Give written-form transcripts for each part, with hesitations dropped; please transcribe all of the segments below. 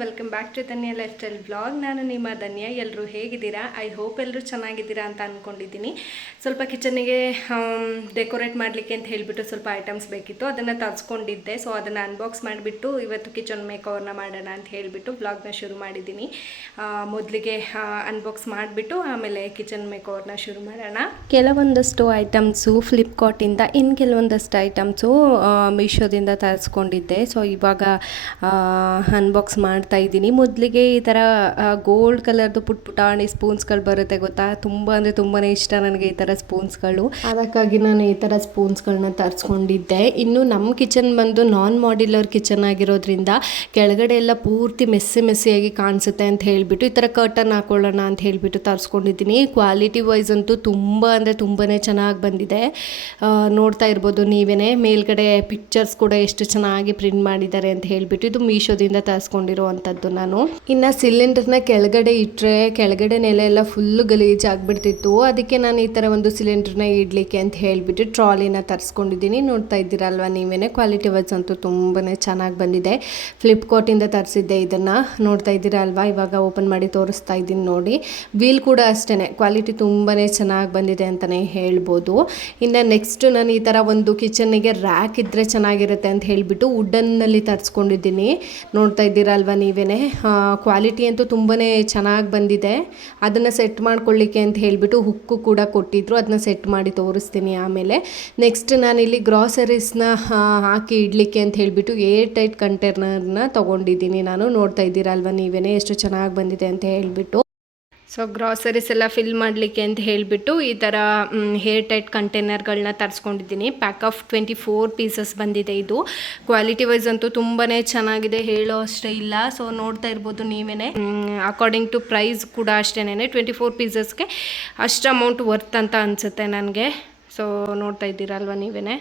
Welcome back to Dhanya lifestyle vlog. ನಾನು ನಿಮ್ಮ ಧನ್ಯ. ಎಲ್ಲರೂ ಹೇಗಿದ್ದೀರಾ? ಐ ಹೋಪ್ ಎಲ್ಲರೂ ಚೆನ್ನಾಗಿದ್ದೀರಾ ಅಂತ ಅಂದ್ಕೊಂಡಿದ್ದೀನಿ. ಸ್ವಲ್ಪ ಕಿಚನಿಗೆ ಡೆಕೋರೇಟ್ ಮಾಡಲಿಕ್ಕೆ ಅಂತ ಹೇಳಿಬಿಟ್ಟು ಸ್ವಲ್ಪ ಐಟಮ್ಸ್ ಬೇಕಿತ್ತು, ಅದನ್ನು ತರಿಸ್ಕೊಂಡಿದ್ದೆ. ಸೊ ಅದನ್ನು ಅನ್ಬಾಕ್ಸ್ ಮಾಡಿಬಿಟ್ಟು ಇವತ್ತು ಕಿಚನ್ ಮೇಕ್ ಓವರ್ನ ಮಾಡೋಣ ಅಂತ ಹೇಳಿಬಿಟ್ಟು ವ್ಲಾಗ್ನ ಶುರು ಮಾಡಿದ್ದೀನಿ. ಮೊದಲಿಗೆ ಅನ್ಬಾಕ್ಸ್ ಮಾಡಿಬಿಟ್ಟು ಆಮೇಲೆ ಕಿಚನ್ ಮೇಕ್ ಓವರ್ನ ಶುರು ಮಾಡೋಣ. ಕೆಲವೊಂದಷ್ಟು ಐಟಮ್ಸು ಫ್ಲಿಪ್ಕಾರ್ಟಿಂದ, ಇನ್ನು ಕೆಲವೊಂದಷ್ಟು ಐಟಮ್ಸು ಮೀಶೋದಿಂದ ತರಿಸ್ಕೊಂಡಿದ್ದೆ. ಸೊ ಇವಾಗ ಅನ್ಬಾಕ್ಸ್ ಮಾಡ್ತಾ ಇದ್ದೀನಿ. ಮೊದಲಿಗೆ ಈ ಥರ ಗೋಲ್ಡ್ ಕಲರ್ದು ಪುಟಾಣಿ ಸ್ಪೂನ್ಸ್ಗಳು ಬರುತ್ತೆ ಗೊತ್ತಾ, ತುಂಬ ಅಂದರೆ ತುಂಬಾ ಇಷ್ಟ ನನಗೆ ಈ ಥರ ಸ್ಪೂನ್ಸ್ಗಳು. ಅದಕ್ಕಾಗಿ ನಾನು ಈ ಥರ ಸ್ಪೂನ್ಸ್ಗಳನ್ನ ತರಿಸ್ಕೊಂಡಿದ್ದೆ. ಇನ್ನು ನಮ್ಮ ಕಿಚನ್ ಬಂದು ನಾನ್ ಮಾಡ್ಯುಲರ್ ಕಿಚನ್ ಆಗಿರೋದ್ರಿಂದ ಕೆಳಗಡೆ ಎಲ್ಲ ಪೂರ್ತಿ ಮೆಸ್ಸಿಯಾಗಿ ಕಾಣಿಸುತ್ತೆ ಅಂತ ಹೇಳಿಬಿಟ್ಟು ಈ ಥರ ಕರ್ಟನ್ ಹಾಕೊಳ್ಳೋಣ ಅಂತ ಹೇಳಿಬಿಟ್ಟು ತರಿಸ್ಕೊಂಡಿದ್ದೀನಿ. ಕ್ವಾಲಿಟಿ ವೈಸ್ ಅಂತೂ ತುಂಬ ಅಂದರೆ ತುಂಬಾ ಚೆನ್ನಾಗಿ ಬಂದಿದೆ. ನೋಡ್ತಾ ಇರ್ಬೋದು ನೀವೇ, ಮೇಲ್ಗಡೆ ಪಿಕ್ಚರ್ಸ್ ಕೂಡ ಎಷ್ಟು ಚೆನ್ನಾಗಿ ಪ್ರಿಂಟ್ ಮಾಡಿದ್ದಾರೆ ಅಂತ ಹೇಳಿಬಿಟ್ಟು. ಇದು ಮೀಶೋದಿಂದ ತರಿಸ್ಕೊಂಡಿರುವಂಥದ್ದು ನಾನು. ಇನ್ನು ಸಿಲಿಂಡರ್ನ ಕೆಳಗಡೆ ಇಟ್ಟರೆ ಕೆಳಗಡೆ ನೆಲೆ ಎಲ್ಲ ಫುಲ್ಲು ಗಲೀಜು ಆಗಿಬಿಡ್ತಿತ್ತು. ಅದಕ್ಕೆ ನಾನು ಈ ಥರ ಒಂದು ಸಿಲಿಂಡರ್ನ ಇಡಲಿಕ್ಕೆ ಅಂತ ಹೇಳಿಬಿಟ್ಟು ಟ್ರಾಲಿನ ತರಿಸ್ಕೊಂಡಿದ್ದೀನಿ. ನೋಡ್ತಾ ಇದ್ದೀರಲ್ವ ನೀವೇ, ಕ್ವಾಲಿಟಿ ವೈಸ್ ಅಂತೂ ತುಂಬಾ ಚೆನ್ನಾಗಿ ಬಂದಿದೆ. ಫ್ಲಿಪ್ಕಾರ್ಟಿಂದ ತರಿಸಿದ್ದೆ ಇದನ್ನು. ನೋಡ್ತಾ ಇದ್ದೀರಲ್ವ, ಇವಾಗ ಓಪನ್ ಮಾಡಿ ತೋರಿಸ್ತಾ ಇದ್ದೀನಿ ನೋಡಿ. ವೀಲ್ ಕೂಡ ಅಷ್ಟೇ ಕ್ವಾಲಿಟಿ ತುಂಬಾ ಚೆನ್ನಾಗಿ ಬಂದಿದೆ ಅಂತಲೇ ಹೇಳ್ಬೋದು. ಇನ್ನು ನೆಕ್ಸ್ಟ್ ನಾನು ಈ ಥರ ಒಂದು ಕಿಚನ್ನಿಗೆ ರ್ಯಾಕ್ ಇದ್ದರೆ ಚೆನ್ನಾಗಿರುತ್ತೆ ಅಂತ ಹೇಳಿಬಿಟ್ಟು ವುಡನ್ನಲ್ಲಿ ತರಿಸ್ಕೊಂಡಿದ್ದೀನಿ. ನೋಡ್ತಾ ಇದ್ದೀರಲ್ವ ನೀವೇ, ಕ್ವಾಲಿಟಿ ಅಂತೂ ತುಂಬಾ ಚೆನ್ನಾಗಿ ಬಂದಿದೆ. ಅದನ್ನು ಸೆಟ್ ಮಾಡ್ಕೊಳ್ಳಿಕ್ಕೆ ಅಂತ ಹೇಳಿಬಿಟ್ಟು ಹುಕ್ಕು ಕೂಡ ಕೊಟ್ಟಿದ್ರು, ಅದನ್ನ ಸೆಟ್ ಮಾಡಿ ತೋರಿಸ್ತೀನಿ ಆಮೇಲೆ. ನೆಕ್ಸ್ಟ್ ನಾನಿಲ್ಲಿ ಗ್ರಾಸರೀಸ್ನ ಹಾಕಿ ಇಡಲಿಕ್ಕೆ ಅಂತ ಹೇಳಿಬಿಟ್ಟು ಏರ್ ಟೈಟ್ ಕಂಟೈನರ್ನ ತೊಗೊಂಡಿದ್ದೀನಿ ನಾನು. ನೋಡ್ತಾ ಇದ್ದೀರಲ್ವ ನೀವೇ ಎಷ್ಟು ಚೆನ್ನಾಗಿ ಬಂದಿದೆ ಅಂತ ಹೇಳಿಬಿಟ್ಟು. ಸೊ ಗ್ರಾಸರೀಸ್ ಎಲ್ಲ ಫಿಲ್ ಮಾಡಲಿಕ್ಕೆ ಅಂತ ಹೇಳಿಬಿಟ್ಟು ಈ ಥರ ಹೇರ್ ಟೈಟ್ ಕಂಟೈನರ್ಗಳನ್ನ ತರಿಸ್ಕೊಂಡಿದ್ದೀನಿ. ಪ್ಯಾಕ್ ಆಫ್ 24 ಪೀಸಸ್ ಬಂದಿದೆ. ಇದು ಕ್ವಾಲಿಟಿ ವೈಸ್ ಅಂತೂ ತುಂಬಾ ಚೆನ್ನಾಗಿದೆ, ಹೇಳೋ ಅಷ್ಟೇ ಇಲ್ಲ. ಸೊ ನೋಡ್ತಾ ಇರ್ಬೋದು ನೀವೇ, ಅಕಾರ್ಡಿಂಗ್ ಟು ಪ್ರೈಸ್ ಕೂಡ ಅಷ್ಟೇನೆ 24 ಪೀಸಸ್ಗೆ ಅಷ್ಟು ಅಮೌಂಟ್ ವರ್ತ್ ಅಂತ ಅನಿಸುತ್ತೆ ನನಗೆ. ಸೊ ನೋಡ್ತಾ ಇದ್ದೀರಲ್ವ ನೀವೇ.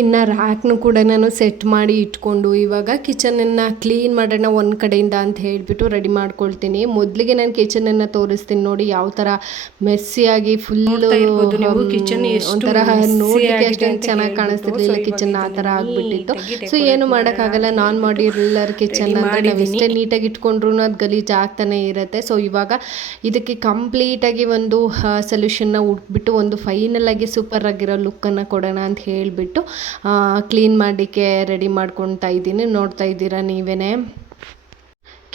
ಇನ್ನು ರ್ಯಾಕ್ನು ಕೂಡ ನಾನು ಸೆಟ್ ಮಾಡಿ ಇಟ್ಕೊಂಡು ಇವಾಗ ಕಿಚನನ್ನು ಕ್ಲೀನ್ ಮಾಡೋಣ ಒಂದು ಕಡೆಯಿಂದ ಅಂತ ಹೇಳಿಬಿಟ್ಟು ರೆಡಿ ಮಾಡ್ಕೊಳ್ತೀನಿ. ಮೊದಲಿಗೆ ನಾನು ಕಿಚನನ್ನು ತೋರಿಸ್ತೀನಿ ನೋಡಿ, ಯಾವ ಥರ ಮೆಸ್ಸಿಯಾಗಿ ಫುಲ್ಲು ಕಿಚನ್ ಒಂಥರ ನೋಡಲಿಕ್ಕೆ ಅಷ್ಟೊಂದು ಚೆನ್ನಾಗಿ ಕಾಣಿಸ್ತಿರ್ಲಿಲ್ಲ ಕಿಚನ್, ಆ ಥರ ಆಗಿಬಿಟ್ಟಿತ್ತು. ಸೊ ಏನು ಮಾಡೋಕ್ಕಾಗಲ್ಲ, ನಾನ್ ಮಾಡ್ಯುಲರ್ ಕಿಚನ್ ಅಂತ ನಾವು ಎಷ್ಟೇ ನೀಟಾಗಿ ಇಟ್ಕೊಂಡ್ರೂ ಅದು ಗಲೀಜು ಆಗ್ತಾನೆ ಇರುತ್ತೆ. ಸೊ ಇವಾಗ ಇದಕ್ಕೆ ಕಂಪ್ಲೀಟಾಗಿ ಒಂದು ಸೊಲ್ಯೂಷನ್ನ ಹುಡುಕ್ಬಿಟ್ಟು ಒಂದು ಫೈನಲ್ ಆಗಿ ಸೂಪರ್ ಆಗಿರೋ ಲುಕ್ಕನ್ನು ಕೊಡೋಣ ಅಂತ ಹೇಳಿಬಿಟ್ಟು ಕ್ಲೀನ್ ಮಾಡಲಿಕ್ಕೆ ರೆಡಿ ಮಾಡ್ಕೊತಾ ಇದ್ದೀನಿ. ನೋಡ್ತಾ ಇದ್ದೀರಾ ನೀವೇ.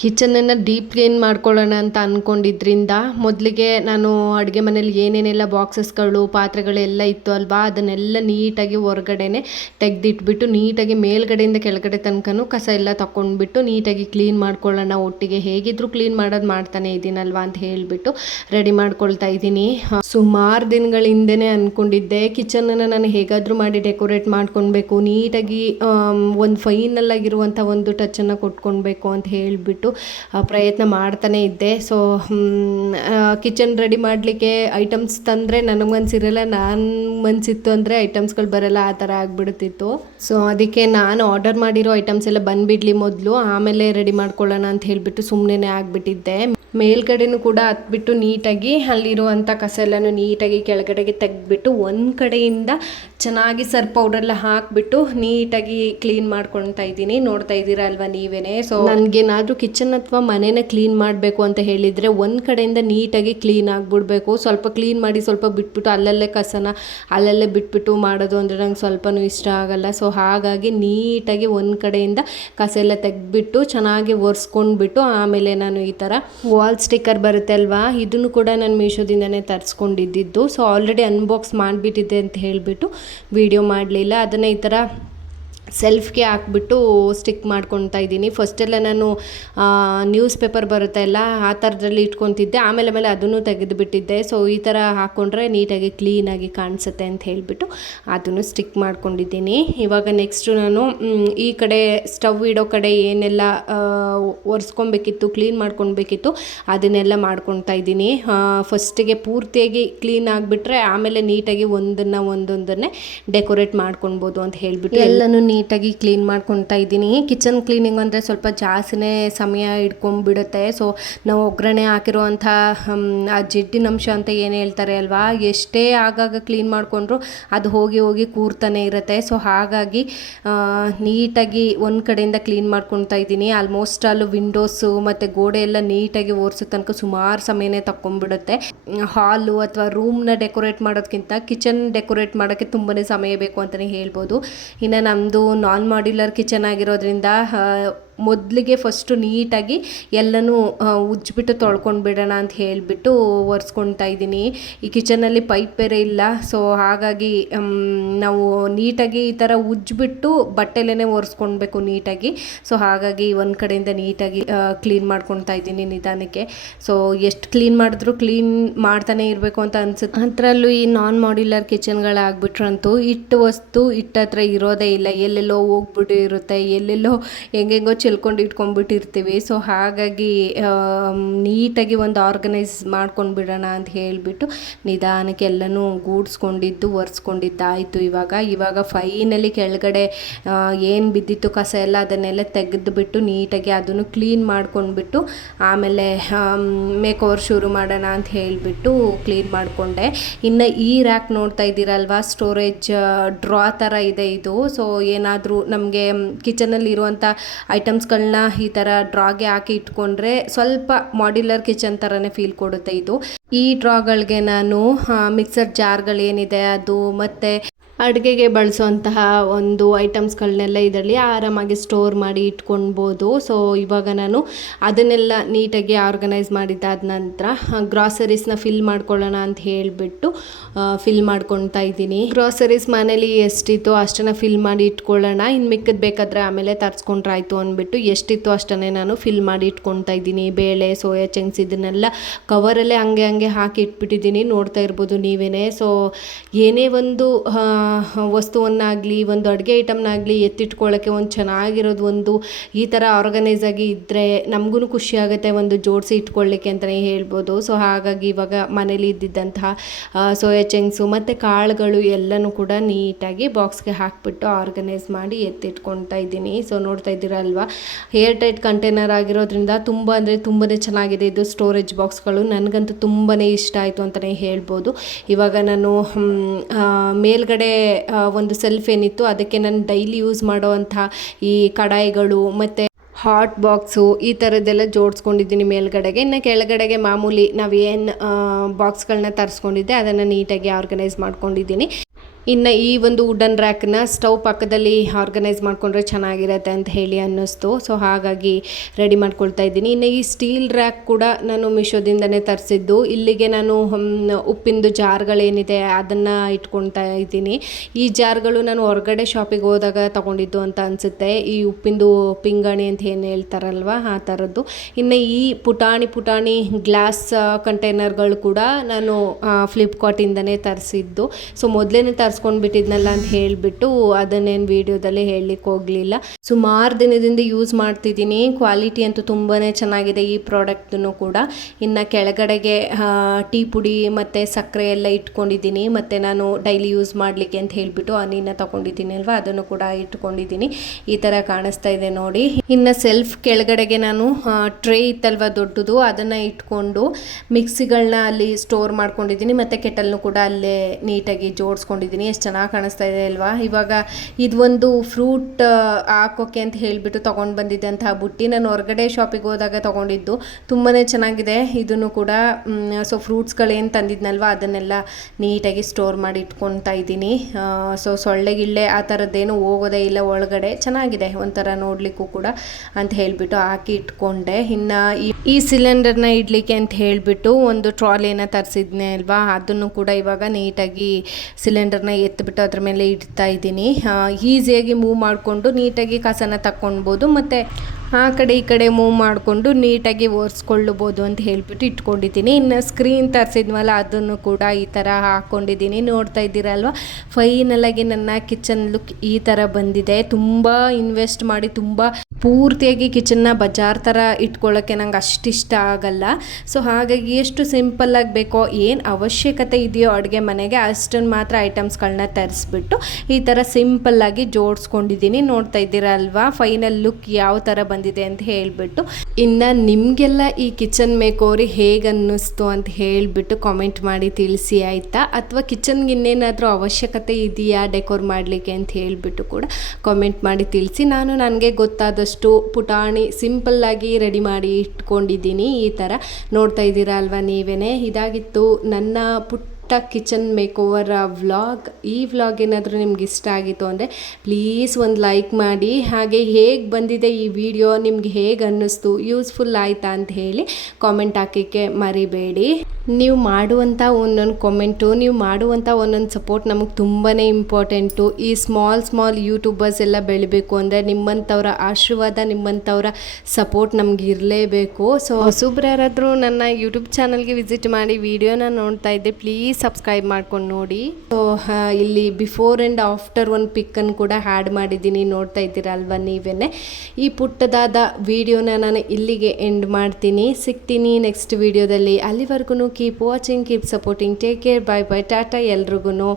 ಕಿಚನನ್ನು ಡೀಪ್ ಕ್ಲೀನ್ ಮಾಡ್ಕೊಳ್ಳೋಣ ಅಂತ ಅಂದ್ಕೊಂಡಿದ್ರಿಂದ ಮೊದಲಿಗೆ ನಾನು ಅಡುಗೆ ಮನೇಲಿ ಏನೇನೆಲ್ಲ ಬಾಕ್ಸಸ್ಗಳು ಪಾತ್ರೆಗಳೆಲ್ಲ ಇತ್ತು ಅಲ್ವಾ, ಅದನ್ನೆಲ್ಲ ನೀಟಾಗಿ ಹೊರಗಡೆನೆ ತೆಗೆದಿಟ್ಬಿಟ್ಟು ನೀಟಾಗಿ ಮೇಲ್ಗಡೆಯಿಂದ ಕೆಳಗಡೆ ತನಕನೂ ಕಸ ಎಲ್ಲ ತಗೊಂಡ್ಬಿಟ್ಟು ನೀಟಾಗಿ ಕ್ಲೀನ್ ಮಾಡ್ಕೊಳ್ಳೋಣ ಒಟ್ಟಿಗೆ. ಹೇಗಿದ್ರು ಕ್ಲೀನ್ ಮಾಡೋದು ಮಾಡ್ತಾನೆ ಇದ್ದೀನಲ್ವಾ ಅಂತ ಹೇಳಿಬಿಟ್ಟು ರೆಡಿ ಮಾಡ್ಕೊಳ್ತಾ ಇದ್ದೀನಿ. ಸುಮಾರು ದಿನಗಳ ಹಿಂದೆನೇ ಅಂದ್ಕೊಂಡಿದ್ದೆ ಕಿಚನನ್ನು ನಾನು ಹೇಗಾದರೂ ಮಾಡಿ ಡೆಕೋರೇಟ್ ಮಾಡ್ಕೊಳ್ಬೇಕು, ನೀಟಾಗಿ ಒಂದು ಫೈನಲ್ ಆಗಿರುವಂಥ ಒಂದು ಟಚನ್ನು ಕೊಟ್ಕೊಳ್ಬೇಕು ಅಂತ ಹೇಳಿಬಿಟ್ಟು ಪ್ರಯತ್ನ ಮಾಡ್ತಾನೆ ಇದ್ದೆ. ಸೊ ಕಿಚನ್ ರೆಡಿ ಮಾಡಲಿಕ್ಕೆ ಐಟಮ್ಸ್ ತಂದರೆ ನನಗೆ ಮನಸ್ಸಿರಲ್ಲ, ನಾನು ಮನಸ್ಸಿತ್ತು ಅಂದರೆ ಐಟಮ್ಸ್ಗಳು ಬರಲ್ಲ, ಆ ಥರ ಆಗಿಬಿಡ್ತಿತ್ತು. ಸೊ ಅದಕ್ಕೆ ನಾನು ಆರ್ಡರ್ ಮಾಡಿರೋ ಐಟಮ್ಸ್ ಎಲ್ಲ ಬಂದುಬಿಡ್ಲಿ ಮೊದಲು, ಆಮೇಲೆ ರೆಡಿ ಮಾಡ್ಕೊಳ್ಳೋಣ ಅಂತ ಹೇಳಿಬಿಟ್ಟು ಸುಮ್ಮನೆ ಆಗಿಬಿಟ್ಟಿದ್ದೆ. ಮೇಲ್ಗಡೆನೂ ಕೂಡ ಹತ್ಬಿಟ್ಟು ನೀಟಾಗಿ ಅಲ್ಲಿರುವಂಥ ಕಸ ಎಲ್ಲನೂ ನೀಟಾಗಿ ಕೆಳಗಡೆಗೆ ತೆಗೆದ್ಬಿಟ್ಟು ಒಂದು ಕಡೆಯಿಂದ ಚೆನ್ನಾಗಿ ಸರ್ಫ್ ಪೌಡರ್ಲ್ಲ ಹಾಕಿಬಿಟ್ಟು ನೀಟಾಗಿ ಕ್ಲೀನ್ ಮಾಡ್ಕೊಳ್ತಾ ಇದ್ದೀನಿ. ನೋಡ್ತಾ ಇದ್ದೀರಾ ಅಲ್ವಾ ನೀವೇ. ಸೊ ನನಗೇನಾದರೂ ಕಿಚನ್ ಅಥವಾ ಮನೇನ ಕ್ಲೀನ್ ಮಾಡಬೇಕು ಅಂತ ಹೇಳಿದರೆ ಒಂದು ಕಡೆಯಿಂದ ನೀಟಾಗಿ ಕ್ಲೀನ್ ಆಗಿಬಿಡ್ಬೇಕು. ಸ್ವಲ್ಪ ಕ್ಲೀನ್ ಮಾಡಿ ಸ್ವಲ್ಪ ಬಿಟ್ಬಿಟ್ಟು ಅಲ್ಲಲ್ಲೇ ಕಸನ ಅಲ್ಲಲ್ಲೇ ಬಿಟ್ಬಿಟ್ಟು ಮಾಡೋದು ಅಂದರೆ ನಂಗೆ ಸ್ವಲ್ಪನೂ ಇಷ್ಟ ಆಗಲ್ಲ. ಸೊ ಹಾಗಾಗಿ ನೀಟಾಗಿ ಒಂದು ಕಡೆಯಿಂದ ಕಸ ಎಲ್ಲ ತೆಗೆದ್ಬಿಟ್ಟು ಚೆನ್ನಾಗಿ ಒರೆಸ್ಕೊಂಡ್ಬಿಟ್ಟು ಆಮೇಲೆ ನಾನು ಈ ಥರ ವಾಲ್ ಸ್ಟಿಕ್ಕರ್ ಬರುತ್ತೆ ಅಲ್ವಾ, ಇದನ್ನು ಕೂಡ ನಾನು ಮೀಶೋದಿಂದನೇ ತರಿಸ್ಕೊಂಡಿದ್ದು. ಸೊ ಆಲ್ರೆಡಿ ಅನ್ಬಾಕ್ಸ್ ಮಾಡಿಬಿಟ್ಟಿದ್ದೆ ಅಂತ ಹೇಳಿಬಿಟ್ಟು ವಿಡಿಯೋ ಮಾಡಲಿಲ್ಲ. ಅದನ್ನು ಈ ಥರ ಸೆಲ್ಫ್ಗೆ ಹಾಕ್ಬಿಟ್ಟು ಸ್ಟಿಕ್ ಮಾಡ್ಕೊತಾ ಇದ್ದೀನಿ. ಫಸ್ಟೆಲ್ಲ ನಾನು ನ್ಯೂಸ್ ಪೇಪರ್ ಬರುತ್ತಲ್ಲ ಆ ಥರದ್ರಲ್ಲಿ ಇಟ್ಕೊತಿದ್ದೆ, ಆಮೇಲೆ ಅದನ್ನು ತೆಗೆದುಬಿಟ್ಟಿದ್ದೆ. ಸೊ ಈ ಥರ ಹಾಕ್ಕೊಂಡ್ರೆ ನೀಟಾಗಿ ಕ್ಲೀನಾಗಿ ಕಾಣಿಸುತ್ತೆ ಅಂತ ಹೇಳಿಬಿಟ್ಟು ಅದನ್ನು ಸ್ಟಿಕ್ ಮಾಡ್ಕೊಂಡಿದ್ದೀನಿ. ಇವಾಗ ನೆಕ್ಸ್ಟು ನಾನು ಈ ಕಡೆ ಸ್ಟವ್ ಇಡೋ ಕಡೆ ಏನೆಲ್ಲ ಒರೆಸ್ಕೊಬೇಕಿತ್ತು, ಕ್ಲೀನ್ ಮಾಡ್ಕೊಬೇಕಿತ್ತು ಅದನ್ನೆಲ್ಲ ಮಾಡ್ಕೊತಾ ಇದ್ದೀನಿ. ಫಸ್ಟಿಗೆ ಪೂರ್ತಿಯಾಗಿ ಕ್ಲೀನ್ ಆಗಿಬಿಟ್ರೆ ಆಮೇಲೆ ನೀಟಾಗಿ ಒಂದನ್ನೇ ಡೆಕೋರೇಟ್ ಮಾಡ್ಕೊಳ್ಬೋದು ಅಂತ ಹೇಳಿಬಿಟ್ಟು ಎಲ್ಲನೂ ನೀಟಾಗಿ ಕ್ಲೀನ್ ಮಾಡ್ಕೊತಾ ಇದ್ದೀನಿ. ಕಿಚನ್ ಕ್ಲೀನಿಂಗ್ ಅಂದರೆ ಸ್ವಲ್ಪ ಜಾಸ್ತಿನೇ ಸಮಯ ಹಿಡ್ಕೊಂಡ್ಬಿಡುತ್ತೆ. ಸೊ ನಾವು ಒಗ್ಗರಣೆ ಹಾಕಿರುವಂಥ ಆ ಜಿಡ್ಡಿನ ಅಂಶ ಅಂತ ಏನು ಹೇಳ್ತಾರೆ ಅಲ್ವಾ, ಎಷ್ಟೇ ಆಗಾಗ ಕ್ಲೀನ್ ಮಾಡಿಕೊಂಡ್ರು ಅದು ಹೋಗಿ ಹೋಗಿ ಕೂರ್ತಾನೆ ಇರುತ್ತೆ. ಸೊ ಹಾಗಾಗಿ ನೀಟಾಗಿ ಒಂದು ಕಡೆಯಿಂದ ಕ್ಲೀನ್ ಮಾಡ್ಕೊತಾ ಇದ್ದೀನಿ. ಆಲ್ಮೋಸ್ಟ್ ಅಲ್ಲಿ ವಿಂಡೋಸು ಮತ್ತು ಗೋಡೆ ಎಲ್ಲ ನೀಟಾಗಿ ಒರೆಸೋ ತನಕ ಸುಮಾರು ಸಮಯನೇ ತಗೊಂಡ್ಬಿಡುತ್ತೆ. ಹಾಲು ಅಥವಾ ರೂಮ್ನ ಡೆಕೋರೇಟ್ ಮಾಡೋದಕ್ಕಿಂತ ಕಿಚನ್ ಡೆಕೋರೇಟ್ ಮಾಡೋಕ್ಕೆ ತುಂಬಾ ಸಮಯ ಬೇಕು ಅಂತಲೇ ಹೇಳ್ಬೋದು. ಇನ್ನು ನಮ್ಮದು ನಾನ್ ಮಾಡ್ಯುಲರ್ ಕಿಚನ್ ಆಗಿರೋದ್ರಿಂದ ಮೊದಲಿಗೆ ಫಸ್ಟು ನೀಟಾಗಿ ಎಲ್ಲನೂ ಉಜ್ಜಿಬಿಟ್ಟು ತೊಳ್ಕೊಂಡು ಬಿಡೋಣ ಅಂತ ಹೇಳಿಬಿಟ್ಟು ಒರೆಸ್ಕೊಳ್ತಾ ಇದ್ದೀನಿ. ಈ ಕಿಚನಲ್ಲಿ ಪೈಪ್ ಬೇರೆ ಇಲ್ಲ. ಸೊ ಹಾಗಾಗಿ ನಾವು ನೀಟಾಗಿ ಈ ಥರ ಉಜ್ಜಿಬಿಟ್ಟು ಬಟ್ಟೆಲೇ ಒರೆಸ್ಕೊಳ್ಬೇಕು ನೀಟಾಗಿ. ಸೊ ಹಾಗಾಗಿ ಒಂದು ಕಡೆಯಿಂದ ನೀಟಾಗಿ ಕ್ಲೀನ್ ಮಾಡ್ಕೊಳ್ತಾ ಇದ್ದೀನಿ ನಿಧಾನಕ್ಕೆ. ಸೊ ಎಷ್ಟು ಕ್ಲೀನ್ ಮಾಡಿದ್ರು ಕ್ಲೀನ್ ಮಾಡ್ತಾನೆ ಇರಬೇಕು ಅಂತ ಅನ್ಸುತ್ತೆ. ಅದರಲ್ಲೂ ಈ ನಾನ್ ಮಾಡ್ಯುಲರ್ ಕಿಚನ್ಗಳಾಗ್ಬಿಟ್ರಂತೂ ವಸ್ತು ಹತ್ರ ಇರೋದೇ ಇಲ್ಲ, ಎಲ್ಲೆಲ್ಲೋ ಹೋಗ್ಬಿಟ್ಟು ಇರುತ್ತೆ, ಎಲ್ಲೆಲ್ಲೋ ಹೆಂಗೆಂಗೋ ಚೆಲ್ಕೊಂಡು ಇಟ್ಕೊಂಡ್ಬಿಟ್ಟಿರ್ತೀವಿ. ಸೊ ಹಾಗಾಗಿ ನೀಟಾಗಿ ಒಂದು ಆರ್ಗನೈಸ್ ಮಾಡ್ಕೊಂಡು ಬಿಡೋಣ ಅಂತ ಹೇಳಿಬಿಟ್ಟು ನಿಧಾನಕ್ಕೆ ಎಲ್ಲನೂ ಗೂಡಿಸ್ಕೊಂಡಿದ್ದು ಒರೆಸ್ಕೊಂಡಿದ್ದಾಯಿತು. ಇವಾಗ ಫೈನಲಿ ಕೆಳಗಡೆ ಏನು ಬಿದ್ದಿತ್ತು ಕಸ ಎಲ್ಲ ಅದನ್ನೆಲ್ಲ ತೆಗೆದುಬಿಟ್ಟು ನೀಟಾಗಿ ಅದನ್ನು ಕ್ಲೀನ್ ಮಾಡ್ಕೊಂಡ್ಬಿಟ್ಟು ಆಮೇಲೆ ಮೇಕ್ ಓವರ್ ಶುರು ಮಾಡೋಣ ಅಂತ ಹೇಳಿಬಿಟ್ಟು ಕ್ಲೀನ್ ಮಾಡಿಕೊಂಡೆ. ಇನ್ನು ಈ ರ್ಯಾಕ್ ನೋಡ್ತಾ ಇದ್ದೀರಲ್ವಾ, ಸ್ಟೋರೇಜ್ ಡ್ರಾ ಥರ ಇದೆ ಇದು. ಸೊ ಏನಾದರೂ ನಮಗೆ ಕಿಚನಲ್ಲಿ ಇರುವಂಥ ಐಟಮ್ಸ್ಗಳನ್ನ ಈ ಥರ ಡ್ರಾಗೆ ಹಾಕಿ ಇಟ್ಕೊಂಡ್ರೆ ಸ್ವಲ್ಪ ಮಾಡ್ಯುಲರ್ ಕಿಚನ್ ಥರನೇ ಫೀಲ್ ಕೊಡುತ್ತೆ ಇದು. ಈ ಡ್ರಾಗಳಿಗೆ ನಾನು ಮಿಕ್ಸರ್ ಜಾರ್ಗಳೇನಿದೆ ಅದು ಮತ್ತು ಅಡುಗೆಗೆ ಬಳಸುವಂತಹ ಒಂದು ಐಟಮ್ಸ್ಗಳನ್ನೆಲ್ಲ ಇದರಲ್ಲಿ ಆರಾಮಾಗಿ ಸ್ಟೋರ್ ಮಾಡಿ ಇಟ್ಕೊಳ್ಬೋದು. ಸೊ ಇವಾಗ ನಾನು ಅದನ್ನೆಲ್ಲ ನೀಟಾಗಿ ಆರ್ಗನೈಸ್ ಮಾಡಿದ್ದಾದ ನಂತರ ಗ್ರಾಸರೀಸ್ನ ಫಿಲ್ ಮಾಡ್ಕೊಳ್ಳೋಣ ಅಂತ ಹೇಳಿಬಿಟ್ಟು ಫಿಲ್ ಮಾಡ್ಕೊಳ್ತಾ ಇದ್ದೀನಿ. ಗ್ರಾಸರೀಸ್ ಮನೇಲಿ ಎಷ್ಟಿತ್ತು ಅಷ್ಟನ್ನು ಫಿಲ್ ಮಾಡಿ ಇಟ್ಕೊಳ್ಳೋಣ, ಇನ್ನು ಮಿಕ್ಕದು ಬೇಕಾದರೆ ಆಮೇಲೆ ತರಿಸ್ಕೊಂಡ್ರಾಯ್ತು ಅಂದ್ಬಿಟ್ಟು ಎಷ್ಟಿತ್ತು ಅಷ್ಟನ್ನೇ ನಾನು ಫಿಲ್ ಮಾಡಿ ಇಟ್ಕೊಳ್ತಾ ಇದ್ದೀನಿ. ಬೇಳೆ, ಸೋಯಾ ಚಂಕ್ಸ್ ಇದನ್ನೆಲ್ಲ ಕವರಲ್ಲೇ ಹಂಗೆ ಹಾಕಿ ಇಟ್ಬಿಟ್ಟಿದ್ದೀನಿ, ನೋಡ್ತಾ ಇರ್ಬೋದು ನೀವೇ. ಸೊ ಏನೇ ಒಂದು ವಸ್ತುವನ್ನಾಗಲಿ ಒಂದು ಅಡುಗೆ ಐಟಮ್ನಾಗಲಿ ಎತ್ತಿಟ್ಕೊಳ್ಳೋಕ್ಕೆ ಒಂದು ಚೆನ್ನಾಗಿರೋದು ಒಂದು ಈ ಥರ ಆರ್ಗನೈಸ್ ಆಗಿ ಇದ್ದರೆ ನಮಗೂ ಖುಷಿ ಆಗುತ್ತೆ, ಒಂದು ಜೋಡಿಸಿ ಇಟ್ಕೊಳ್ಳಿಕ್ಕೆ ಅಂತಲೇ ಹೇಳ್ಬೋದು. ಸೊ ಹಾಗಾಗಿ ಇವಾಗ ಮನೇಲಿ ಇದ್ದಿದ್ದಂತಹ ಸೋಯಾ ಚಂಕ್ಸು ಮತ್ತು ಕಾಳುಗಳು ಎಲ್ಲನೂ ಕೂಡ ನೀಟಾಗಿ ಬಾಕ್ಸ್ಗೆ ಹಾಕಿಬಿಟ್ಟು ಆರ್ಗನೈಸ್ ಮಾಡಿ ಎತ್ತಿಟ್ಕೊಳ್ತಾ ಇದ್ದೀನಿ. ಸೊ ನೋಡ್ತಾ ಇದ್ದೀರಲ್ವಾ, ಏರ್ ಟೈಟ್ ಕಂಟೈನರ್ ಆಗಿರೋದ್ರಿಂದ ತುಂಬ ಅಂದರೆ ತುಂಬಾ ಚೆನ್ನಾಗಿದೆ ಇದು ಸ್ಟೋರೇಜ್ ಬಾಕ್ಸ್ಗಳು. ನನಗಂತೂ ತುಂಬಾ ಇಷ್ಟ ಆಯಿತು ಅಂತಲೇ ಹೇಳ್ಬೋದು. ಇವಾಗ ನಾನು ಮೇಲ್ಗಡೆ ಒಂದು ಸೆಲ್ಫ್ ಏನಿತ್ತು ಅದಕ್ಕೆ ನಾನು ಡೈಲಿ ಯೂಸ್ ಮಾಡೋವಂಥ ಈ ಕಡಾಯಿಗಳು ಮತ್ತು ಹಾಟ್ ಬಾಕ್ಸು ಈ ಥರದ್ದೆಲ್ಲ ಜೋಡಿಸ್ಕೊಂಡಿದ್ದೀನಿ ಮೇಲ್ಗಡೆಗೆ. ಇನ್ನು ಕೆಳಗಡೆಗೆ ಮಾಮೂಲಿ ನಾವೇನು ಬಾಕ್ಸ್ಗಳನ್ನ ತರಿಸ್ಕೊಂಡಿದ್ದೆ ಅದನ್ನು ನೀಟಾಗಿ ಆರ್ಗನೈಸ್ ಮಾಡ್ಕೊಂಡಿದ್ದೀನಿ. ಇನ್ನು ಈ ಒಂದು ವುಡನ್ ರ್ಯಾಕ್ನ ಸ್ಟವ್ ಪಕ್ಕದಲ್ಲಿ ಆರ್ಗನೈಸ್ ಮಾಡಿಕೊಂಡ್ರೆ ಚೆನ್ನಾಗಿರುತ್ತೆ ಅಂತ ಹೇಳಿ ಅನ್ನಿಸ್ತು. ಸೊ ಹಾಗಾಗಿ ರೆಡಿ ಮಾಡ್ಕೊಳ್ತಾ ಇದ್ದೀನಿ. ಇನ್ನು ಈ ಸ್ಟೀಲ್ ರ್ಯಾಕ್ ಕೂಡ ನಾನು ಮೀಶೋದಿಂದನೇ ತರಿಸಿದ್ದು. ಇಲ್ಲಿಗೆ ನಾನು ಉಪ್ಪಿಂದು ಜಾರ್ಗಳೇನಿದೆ ಅದನ್ನು ಇಟ್ಕೊಳ್ತಾ ಇದ್ದೀನಿ. ಈ ಜಾರ್ಗಳು ನಾನು ಹೊರಗಡೆ ಶಾಪಿಗೆ ಹೋದಾಗ ತೊಗೊಂಡಿದ್ದು ಅಂತ ಅನಿಸುತ್ತೆ, ಈ ಉಪ್ಪಿಂದು ಪಿಂಗಾಣಿ ಅಂತ ಏನು ಹೇಳ್ತಾರಲ್ವ ಆ ಥರದ್ದು. ಇನ್ನು ಈ ಪುಟಾಣಿ ಗ್ಲಾಸ್ ಕಂಟೈನರ್ಗಳು ಕೂಡ ನಾನು ಫ್ಲಿಪ್ಕಾರ್ಟಿಂದನೇ ತರಿಸಿದ್ದು. ಸೊ ಮೊದಲೇ ತರಿಸ್ಕೊಂಡ್ಬಿಟ್ಟಿದ್ನಲ್ಲ ಅಂತ ಹೇಳಿಬಿಟ್ಟು ಅದನ್ನೇನು ವೀಡಿಯೋದಲ್ಲಿ ಹೇಳಲಿಕ್ಕೆ ಹೋಗಲಿಲ್ಲ. ಸುಮಾರು ದಿನದಿಂದ ಯೂಸ್ ಮಾಡ್ತಿದ್ದೀನಿ. ಕ್ವಾಲಿಟಿ ಅಂತೂ ತುಂಬಾ ಚೆನ್ನಾಗಿದೆ ಈ ಪ್ರಾಡಕ್ಟನ್ನು ಕೂಡ. ಇನ್ನು ಕೆಳಗಡೆಗೆ ಟೀ ಪುಡಿ ಮತ್ತು ಸಕ್ಕರೆ ಎಲ್ಲ ಇಟ್ಕೊಂಡಿದ್ದೀನಿ. ಮತ್ತು ನಾನು ಡೈಲಿ ಯೂಸ್ ಮಾಡಲಿಕ್ಕೆ ಅಂತ ಹೇಳಿಬಿಟ್ಟು ಹನಿನ ತೊಗೊಂಡಿದ್ದೀನಿ ಅಲ್ವಾ, ಅದನ್ನು ಕೂಡ ಇಟ್ಕೊಂಡಿದ್ದೀನಿ. ಈ ಥರ ಕಾಣಿಸ್ತಾ ಇದೆ ನೋಡಿ. ಇನ್ನು ಸೆಲ್ಫ್ ಕೆಳಗಡೆಗೆ ನಾನು ಟ್ರೇ ಇತ್ತಲ್ವ ದೊಡ್ಡದು, ಅದನ್ನು ಇಟ್ಕೊಂಡು ಮಿಕ್ಸಿಗಳನ್ನ ಅಲ್ಲಿ ಸ್ಟೋರ್ ಮಾಡ್ಕೊಂಡಿದ್ದೀನಿ. ಮತ್ತು ಕೆಟಲ್ನು ಕೂಡ ಅಲ್ಲೇ ನೀಟಾಗಿ ಜೋಡಿಸ್ಕೊಂಡಿದ್ದೀನಿ. ಎಷ್ಟು ಚೆನ್ನಾಗಿ ಕಾಣಿಸ್ತಾ ಇದೆ ಅಲ್ವಾ. ಇವಾಗ ಇದು ಒಂದು ಫ್ರೂಟ್ ಹಾಕೋಕ್ಕೆ ಅಂತ ಹೇಳಿಬಿಟ್ಟು ತೊಗೊಂಡು ಬಂದಿದ್ದಂತಹ ಬುಟ್ಟಿ, ನಾನು ಹೊರಗಡೆ ಶಾಪಿಗೆ ಹೋದಾಗ ತೊಗೊಂಡಿದ್ದು. ತುಂಬಾ ಚೆನ್ನಾಗಿದೆ ಇದನ್ನು ಕೂಡ. ಸೊ ಫ್ರೂಟ್ಸ್ಗಳೇನು ತಂದಿದ್ನಲ್ವ ಅದನ್ನೆಲ್ಲ ನೀಟಾಗಿ ಸ್ಟೋರ್ ಮಾಡಿ ಇಟ್ಕೊತಾ ಇದ್ದೀನಿ. ಸೊ ಸೊಳ್ಳೆಗಿಳ್ಳೆ ಆ ಥರದ್ದೇನು ಹೋಗೋದೇ ಇಲ್ಲ ಒಳಗಡೆ, ಚೆನ್ನಾಗಿದೆ ಒಂಥರ ನೋಡಲಿಕ್ಕೂ ಕೂಡ ಅಂತ ಹೇಳಿಬಿಟ್ಟು ಹಾಕಿ ಇಟ್ಕೊಂಡೆ. ಇನ್ನು ಈ ಸಿಲಿಂಡರ್ನ ಇಡಲಿಕ್ಕೆ ಅಂತ ಹೇಳಿಬಿಟ್ಟು ಒಂದು ಟ್ರಾಲಿನ ತರಿಸಿದ್ನೆ ಅಲ್ವಾ, ಅದನ್ನು ಕೂಡ ಇವಾಗ ನೀಟಾಗಿ ಸಿಲಿಂಡರ್ನ ಎತ್ತಿಬಿಟ್ಟು ಅದ್ರ ಮೇಲೆ ಇಡ್ತಾ ಇದ್ದೀನಿ. ಈಸಿಯಾಗಿ ಮೂವ್ ಮಾಡಿಕೊಂಡು ನೀಟಾಗಿ ಕಸನ ತಕ್ಕೊಳ್ಬೋದು. ಮತ್ತು ಆ ಕಡೆ ಈ ಕಡೆ ಮೂವ್ ಮಾಡಿಕೊಂಡು ನೀಟಾಗಿ ಒರೆಸ್ಕೊಳ್ಳಬಹುದು ಅಂತ ಹೇಳ್ಬಿಟ್ಟು ಇಟ್ಕೊಂಡಿದ್ದೀನಿ. ಇನ್ನು ಸ್ಕ್ರೀನ್ ತರಿಸಿದ್ವಲ್ಲ ಅದನ್ನು ಕೂಡ ಈ ಥರ ಹಾಕ್ಕೊಂಡಿದ್ದೀನಿ. ನೋಡ್ತಾ ಇದ್ದೀರಲ್ವ, ಫೈನಲಾಗಿ ನನ್ನ ಕಿಚನ್ ಲುಕ್ ಈ ಥರ ಬಂದಿದೆ. ತುಂಬ ಇನ್ವೆಸ್ಟ್ ಮಾಡಿ ತುಂಬ ಪೂರ್ತಿಯಾಗಿ ಕಿಚನ್ನ ಬಜಾರ್ ಥರ ಇಟ್ಕೊಳ್ಳೋಕ್ಕೆ ನಂಗೆ ಅಷ್ಟಿಷ್ಟ ಆಗಲ್ಲ. ಸೊ ಹಾಗಾಗಿ ಎಷ್ಟು ಸಿಂಪಲ್ಲಾಗಿ ಬೇಕೋ, ಏನು ಅವಶ್ಯಕತೆ ಇದೆಯೋ ಅಡುಗೆ ಮನೆಗೆ ಅಷ್ಟನ್ನು ಮಾತ್ರ ಐಟಮ್ಸ್ಗಳನ್ನ ತರಿಸ್ಬಿಟ್ಟು ಈ ಥರ ಸಿಂಪಲ್ಲಾಗಿ ಜೋಡಿಸ್ಕೊಂಡಿದ್ದೀನಿ. ನೋಡ್ತಾ ಇದ್ದೀರಲ್ವಾ ಫೈನಲ್ ಲುಕ್ ಯಾವ ಥರ ಬಂದಿದೆ ಅಂತ ಹೇಳಿಬಿಟ್ಟು. ಇನ್ನು ನಿಮಗೆಲ್ಲ ಈ ಕಿಚನ್ ಮೇಕೋರಿ ಹೇಗೆ ಅನ್ನಿಸ್ತು ಅಂತ ಹೇಳಿಬಿಟ್ಟು ಕಾಮೆಂಟ್ ಮಾಡಿ ತಿಳಿಸಿ ಆಯಿತಾ. ಅಥವಾ ಕಿಚನ್ಗೆ ಇನ್ನೇನಾದರೂ ಅವಶ್ಯಕತೆ ಇದೆಯಾ ಡೆಕೋರ್ ಮಾಡಲಿಕ್ಕೆ ಅಂತ ಹೇಳಿಬಿಟ್ಟು ಕೂಡ ಕಾಮೆಂಟ್ ಮಾಡಿ ತಿಳಿಸಿ. ನಾನು ನನಗೆ ಗೊತ್ತಾದಷ್ಟು ಪುಟಾಣಿ ಸಿಂಪಲ್ಲಾಗಿ ರೆಡಿ ಮಾಡಿ ಇಟ್ಕೊಂಡಿದ್ದೀನಿ. ಈ ಥರ ನೋಡ್ತಾ ಇದ್ದೀರಾ ಅಲ್ವಾ ನೀವೇ. ಇದಾಗಿತ್ತು ನನ್ನ ಪುಟ್ಟ ಕಿಚನ್ ಮೇಕೋವರ್ ವ್ಲಾಗ್. ಈ ವ್ಲಾಗ್ ಏನಾದರೂ ನಿಮ್ಗೆ ಇಷ್ಟ ಆಗಿತ್ತು ಅಂದರೆ ಪ್ಲೀಸ್ ಒಂದು ಲೈಕ್ ಮಾಡಿ. ಹಾಗೆ ಹೇಗೆ ಬಂದಿದೆ ಈ ವಿಡಿಯೋ, ನಿಮ್ಗೆ ಹೇಗೆ ಅನ್ನಿಸ್ತು, ಯೂಸ್ಫುಲ್ ಆಯಿತಾ ಅಂತ ಹೇಳಿ ಕಾಮೆಂಟ್ ಹಾಕೋಕ್ಕೆ ಮರಿಬೇಡಿ. ನೀವು ಮಾಡುವಂಥ ಒಂದೊಂದು ಕಾಮೆಂಟು, ನೀವು ಮಾಡುವಂಥ ಒಂದೊಂದು ಸಪೋರ್ಟ್ ನಮಗೆ ತುಂಬಾ ಇಂಪಾರ್ಟೆಂಟು. ಈ ಸ್ಮಾಲ್ ಯೂಟ್ಯೂಬರ್ಸ್ ಎಲ್ಲ ಬೆಳಿಬೇಕು ಅಂದರೆ ನಿಮ್ಮಂಥವ್ರ ಆಶೀರ್ವಾದ, ನಿಮ್ಮಂಥವ್ರ ಸಪೋರ್ಟ್ ನಮ್ಗೆ ಇರಲೇಬೇಕು. ಸೊ ಹೊಸಬ್ರು ಯಾರಾದರೂ ನನ್ನ ಯೂಟ್ಯೂಬ್ ಚಾನಲ್ಗೆ ವಿಸಿಟ್ ಮಾಡಿ ವಿಡಿಯೋನ ನೋಡ್ತಾ ಇದ್ದೆ, ಪ್ಲೀಸ್ ಸಬ್ಸ್ಕ್ರೈಬ್ ಮಾಡ್ಕೊಂಡು ನೋಡಿ. ಸೊ ಇಲ್ಲಿ ಬಿಫೋರ್ ಆ್ಯಂಡ್ ಆಫ್ಟರ್ ಒಂದು ಪಿಕ್ಕನ್ನು ಕೂಡ ಆ್ಯಡ್ ಮಾಡಿದ್ದೀನಿ, ನೋಡ್ತಾ ಇದ್ದೀರಲ್ವ ನೀವೇ. ಈ ಪುಟ್ಟದಾದ ವಿಡಿಯೋನ ನಾನು ಇಲ್ಲಿಗೆ ಎಂಡ್ ಮಾಡ್ತೀನಿ. ಸಿಗ್ತೀನಿ ನೆಕ್ಸ್ಟ್ ವಿಡಿಯೋದಲ್ಲಿ. ಅಲ್ಲಿವರೆಗೂ keep watching, keep supporting, take care, bye bye, Tata ಎಲ್ರಿಗೂ.